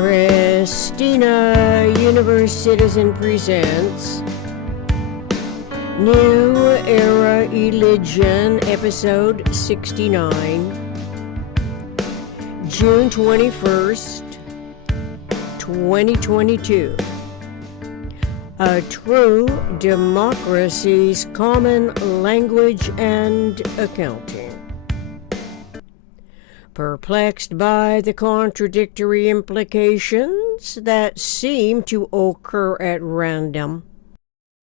Christina Universe Citizen presents New Era Religion, Episode 69, June 21st, 2022. A True Democracy's Common Language and Accounting. Perplexed by the contradictory implications that seem to occur at random,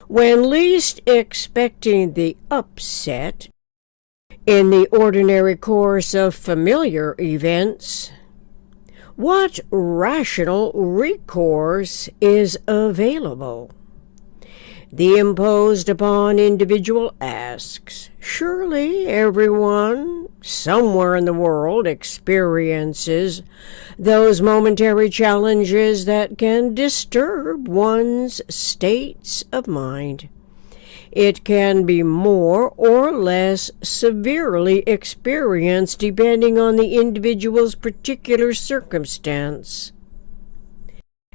when least expecting the upset in the ordinary course of familiar events, what rational recourse is available? The imposed upon individual asks, surely everyone somewhere in the world experiences those momentary challenges that can disturb one's states of mind. It can be more or less severely experienced depending on the individual's particular circumstance,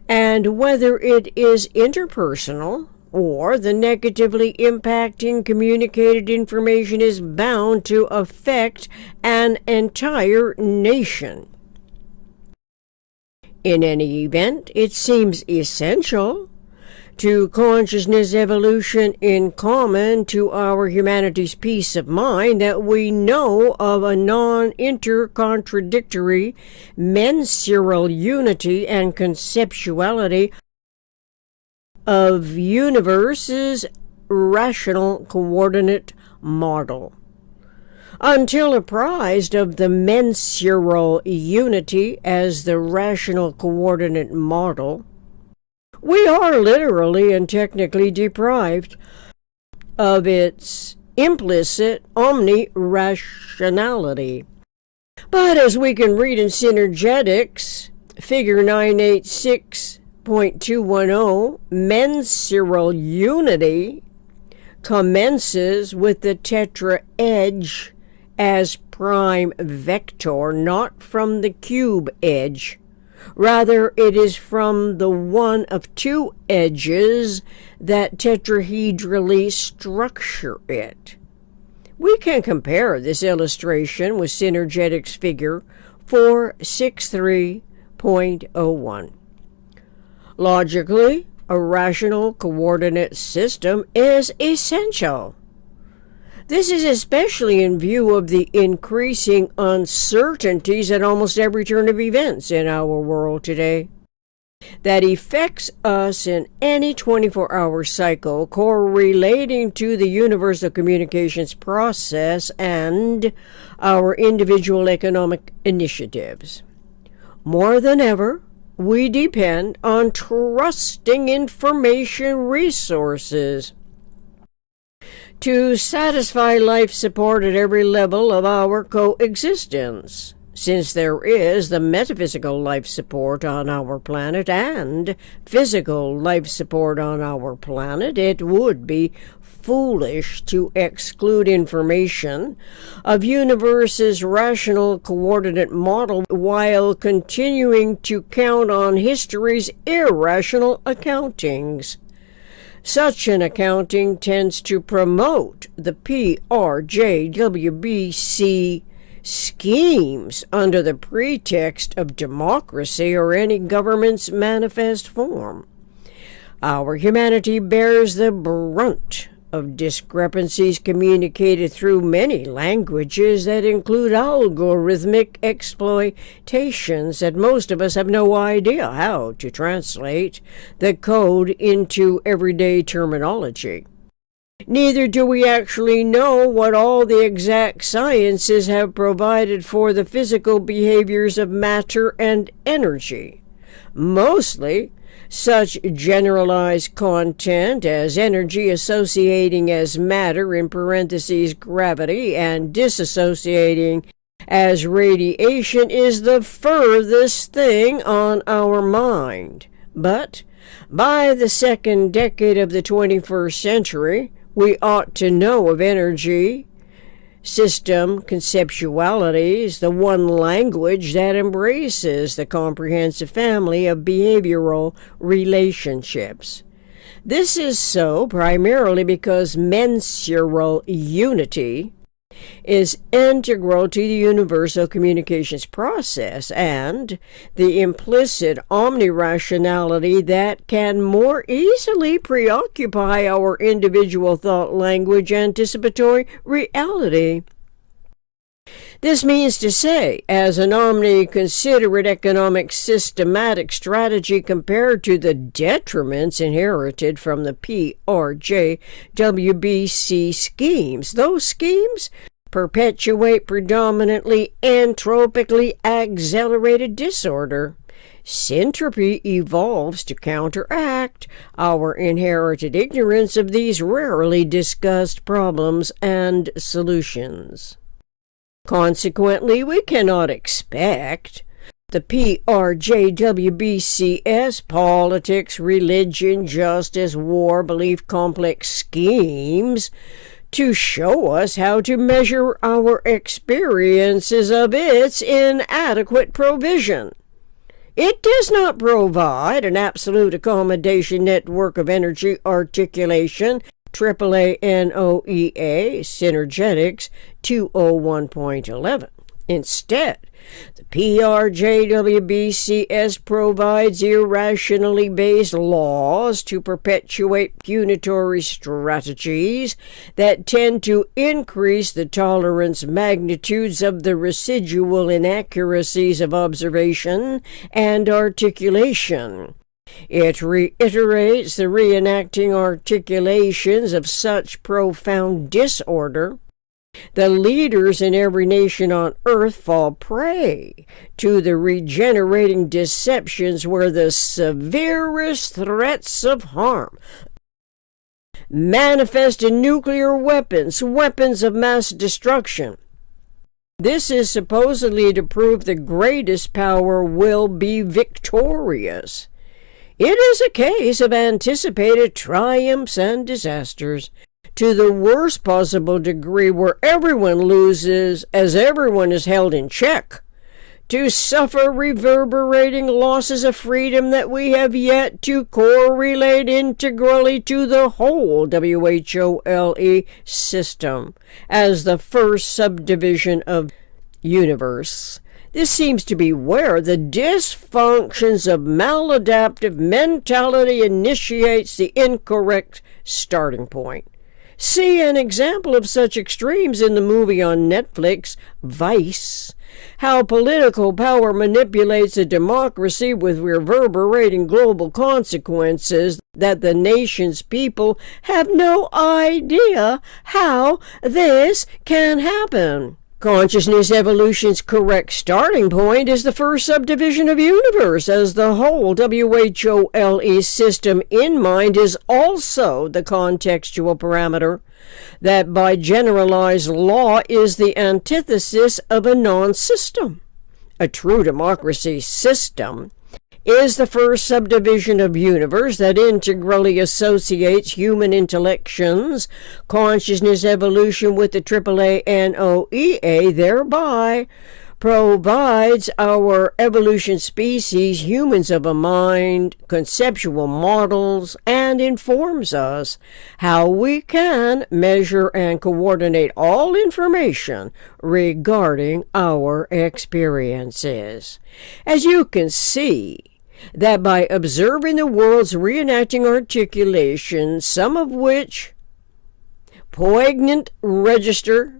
and whether it is interpersonal or the negatively impacting communicated information is bound to affect an entire nation. In any event, it seems essential to consciousness evolution in common to our humanity's peace of mind that we know of a non-intercontradictory mensural unity and conceptuality of universe's rational coordinate model. Until apprised of the mensural unity as the rational coordinate model, we are literally and technically deprived of its implicit omni rationality. But as we can read in Synergetics Figure 986.210, mensural unity commences with the tetra edge as prime vector, not from the cube edge. Rather, it is from the one of two edges that tetrahedrally structure it. We can compare this illustration with Synergetics Figure 463.01. Logically, a rational coordinate system is essential. This is especially in view of the increasing uncertainties at almost every turn of events in our world today that affects us in any 24-hour cycle correlating to the universal communications process and our individual economic initiatives. More than ever, we depend on trusting information resources to satisfy life support at every level of our coexistence. Since there is the metaphysical life support on our planet and physical life support on our planet, it would be foolish to exclude information of universe's rational coordinate model while continuing to count on history's irrational accountings. Such an accounting tends to promote the PRJWBC schemes under the pretext of democracy or any government's manifest form. Our humanity bears the brunt of discrepancies communicated through many languages that include algorithmic exploitations that most of us have no idea how to translate the code into everyday terminology. Neither do we actually know what all the exact sciences have provided for the physical behaviors of matter and energy. Mostly, such generalized content as energy associating as matter in parentheses gravity and disassociating as radiation is the furthest thing on our mind. But by the second decade of the 21st century, we ought to know of energy System conceptuality is the one language that embraces the comprehensive family of behavioral relationships. This is so primarily because mensural unity is integral to the universal communications process, and the implicit omni rationality that can more easily preoccupy our individual thought language anticipatory reality. This means to say, as an omni-considerate economic systematic strategy compared to the detriments inherited from the PRJWBC schemes, those schemes perpetuate predominantly entropically accelerated disorder. Syntropy evolves to counteract our inherited ignorance of these rarely discussed problems and solutions. Consequently, we cannot expect the PRJWBCS politics, religion, justice, war, belief complex schemes to show us how to measure our experiences of its inadequate provision. It does not provide an absolute accommodation network of energy articulation, AAA Synergetics 201.11. Instead, the PRJWBCS provides irrationally based laws to perpetuate punitory strategies that tend to increase the tolerance magnitudes of the residual inaccuracies of observation and articulation. It reiterates the reenacting articulations of such profound disorder. The leaders in every nation on earth fall prey to the regenerating deceptions where the severest threats of harm manifest in nuclear weapons, weapons of mass destruction. This is supposedly to prove the greatest power will be victorious. It is a case of anticipated triumphs and disasters to the worst possible degree, where everyone loses as everyone is held in check, to suffer reverberating losses of freedom that we have yet to correlate integrally to the whole WHOLE system as the first subdivision of universe. This seems to be where the dysfunctions of maladaptive mentality initiates the incorrect starting point. See an example of such extremes in the movie on Netflix, Vice. How political power manipulates a democracy with reverberating global consequences that the nation's people have no idea how this can happen. Consciousness evolution's correct starting point is the first subdivision of universe, as the whole WHOLE system in mind is also the contextual parameter that by generalized law is the antithesis of a non-system. A true democracy system is the first subdivision of universe that integrally associates human intellections, consciousness evolution with the AAA NOEA, thereby provides our evolution species, humans of a mind, conceptual models, and informs us how we can measure and coordinate all information regarding our experiences. As you can see, that by observing the world's reenacting articulation, some of which poignant register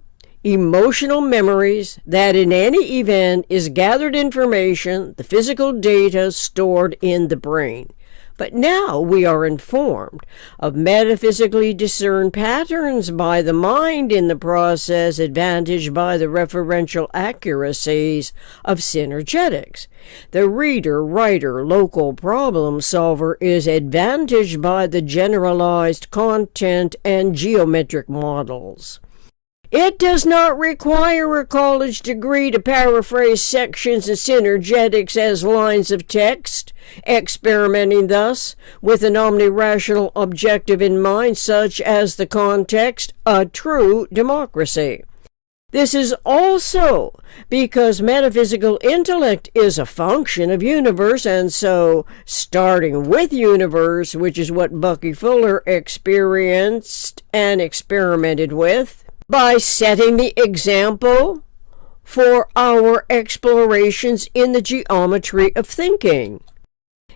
emotional memories, that in any event is gathered information, the physical data stored in the brain. But now we are informed of metaphysically discerned patterns by the mind in the process, advantaged by the referential accuracies of synergetics. The reader, writer, local problem solver is advantaged by the generalized content and geometric models. It does not require a college degree to paraphrase sections of synergetics as lines of text, experimenting thus with an omni-rational objective in mind, such as the context, a true democracy. This is also because metaphysical intellect is a function of universe, and so starting with universe, which is what Bucky Fuller experienced and experimented with, by setting the example for our explorations in the geometry of thinking,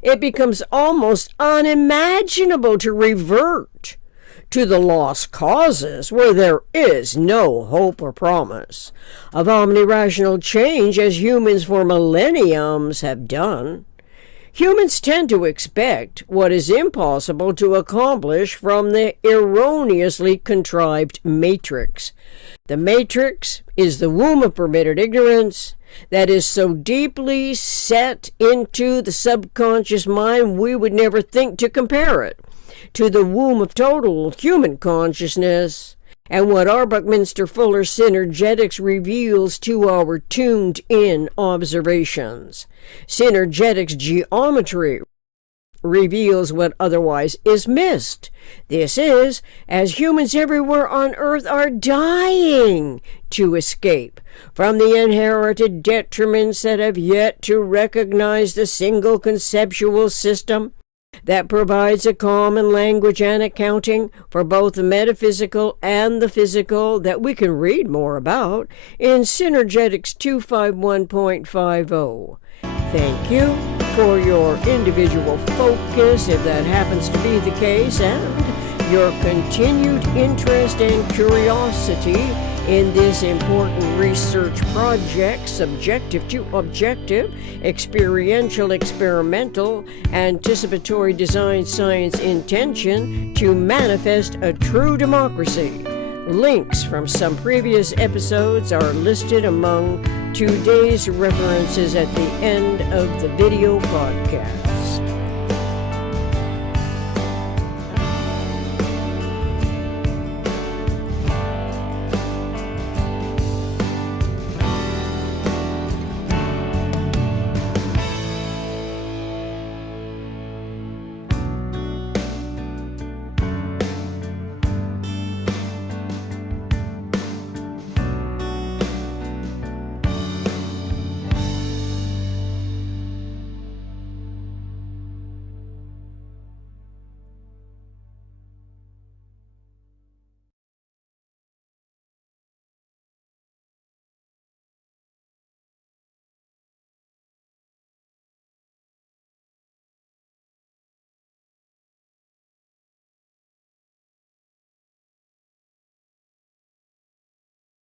it becomes almost unimaginable to revert to the lost causes where there is no hope or promise of omni-rational change as humans for millenniums have done. Humans tend to expect what is impossible to accomplish from the erroneously contrived matrix. The matrix is the womb of permitted ignorance that is so deeply set into the subconscious mind we would never think to compare it to the womb of total human consciousness, and what our Buckminster Fuller Synergetics reveals to our tuned-in observations. Synergetics geometry reveals what otherwise is missed. This is, as humans everywhere on Earth are dying to escape from the inherited detriments that have yet to recognize the single conceptual system that provides a common language and accounting for both the metaphysical and the physical that we can read more about in Synergetics 251.50. Thank you for your individual focus, if that happens to be the case, and your continued interest and curiosity in this important research project, subjective to objective, experiential, experimental, anticipatory design science intention to manifest a true democracy. Links from some previous episodes are listed among today's references at the end of the video podcast.